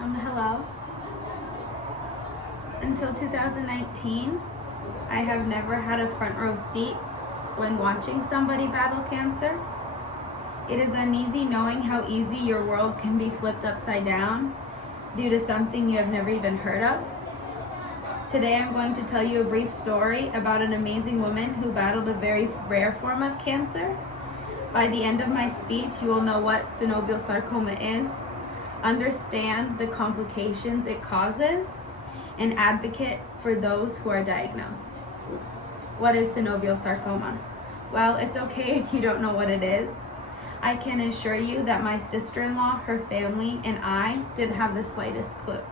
Hello. Until 2019, I have never had a front row seat when watching somebody battle cancer. It is uneasy knowing how easy your world can be flipped upside down due to something you have never even heard of. Today I'm going to tell you a brief story about an amazing woman who battled a very rare form of cancer. By the end of my speech, you will know what synovial sarcoma is, understand the complications it causes, and advocate for those who are diagnosed. What is synovial sarcoma? Well, it's okay if you don't know what it is. I can assure you that my sister-in-law, her family, and I didn't have the slightest clue.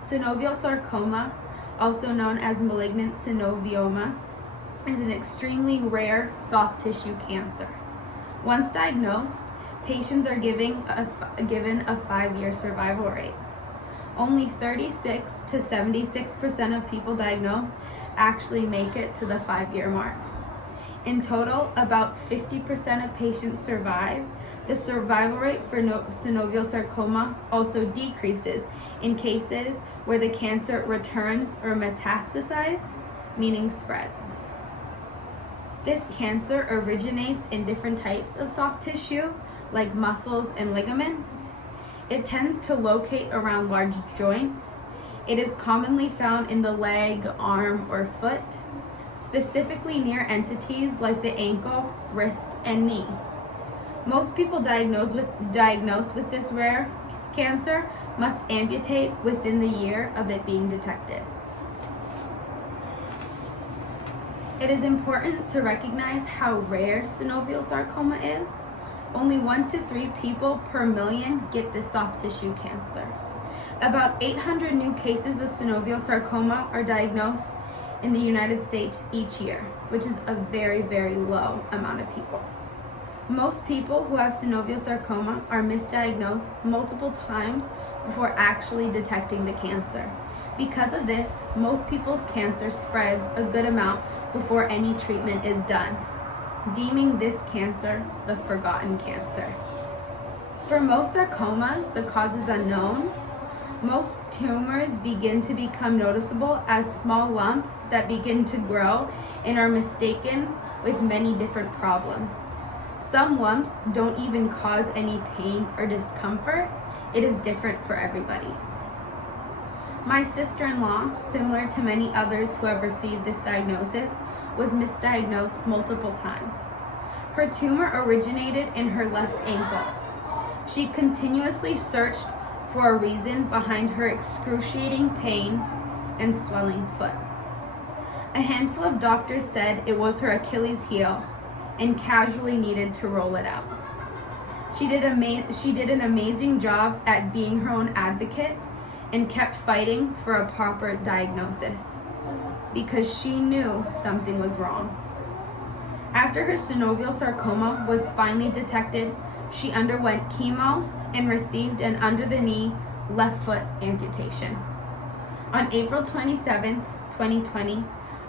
Synovial sarcoma, also known as malignant synovioma, is an extremely rare soft tissue cancer. Once diagnosed, patients are given a 5-year survival rate. Only 36 to 76% of people diagnosed actually make it to the 5-year mark. In total, about 50% of patients survive. The survival rate for synovial sarcoma also decreases in cases where the cancer returns or metastasizes, meaning spreads. This cancer originates in different types of soft tissue, like muscles and ligaments. It tends to locate around large joints. It is commonly found in the leg, arm, or foot, specifically near entities like the ankle, wrist, and knee. Most people diagnosed with this rare cancer must amputate within the year of it being detected. It is important to recognize how rare synovial sarcoma is. Only 1 to 3 people per million get this soft tissue cancer. About 800 new cases of synovial sarcoma are diagnosed in the United States each year, which is a very, very low amount of people. Most people who have synovial sarcoma are misdiagnosed multiple times before actually detecting the cancer. Because of this, most people's cancer spreads a good amount before any treatment is done, deeming this cancer the forgotten cancer. For most sarcomas, the cause is unknown. Most tumors begin to become noticeable as small lumps that begin to grow and are mistaken with many different problems. Some lumps don't even cause any pain or discomfort. It is different for everybody. My sister-in-law, similar to many others who have received this diagnosis, was misdiagnosed multiple times. Her tumor originated in her left ankle. She continuously searched for a reason behind her excruciating pain and swelling foot. A handful of doctors said it was her Achilles heel and casually needed to roll it out. She did an amazing job at being her own advocate and kept fighting for a proper diagnosis because she knew something was wrong. After her synovial sarcoma was finally detected, she underwent chemo and received an under-the-knee left foot amputation. On April 27, 2020,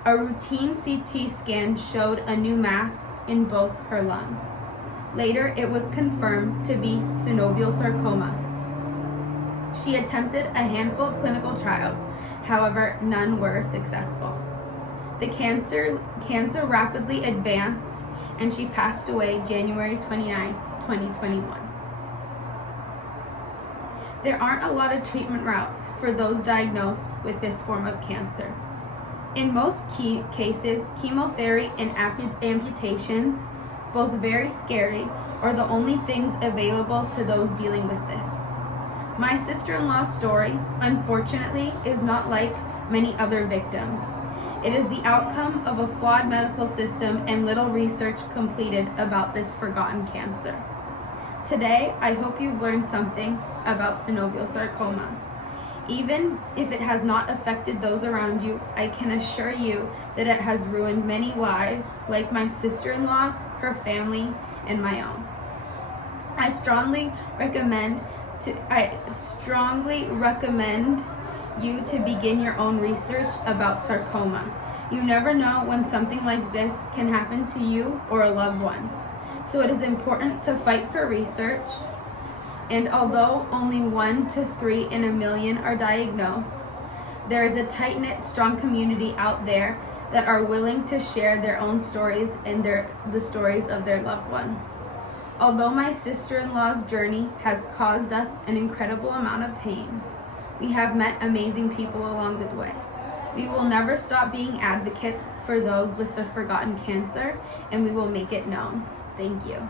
a routine CT scan showed a new mass in both her lungs. Later, it was confirmed to be synovial sarcoma. She attempted a handful of clinical trials, however, none were successful. The cancer rapidly advanced, and she passed away January 29, 2021. There aren't a lot of treatment routes for those diagnosed with this form of cancer. In most cases, chemotherapy and amputations, both very scary, are the only things available to those dealing with this. My sister-in-law's story, unfortunately, is not like many other victims. It is the outcome of a flawed medical system and little research completed about this forgotten cancer. Today, I hope you've learned something about synovial sarcoma. Even if it has not affected those around you, I can assure you that it has ruined many lives, like my sister-in-law's, her family, and my own. I strongly recommend you to begin your own research about sarcoma. You never know when something like this can happen to you or a loved one. So it is important to fight for research, And although only 1 to 3 in a million are diagnosed, there is a tight-knit, strong community out there that are willing to share their own stories and the stories of their loved ones. Although my sister-in-law's journey has caused us an incredible amount of pain, we have met amazing people along the way. We will never stop being advocates for those with the forgotten cancer, and we will make it known. Thank you.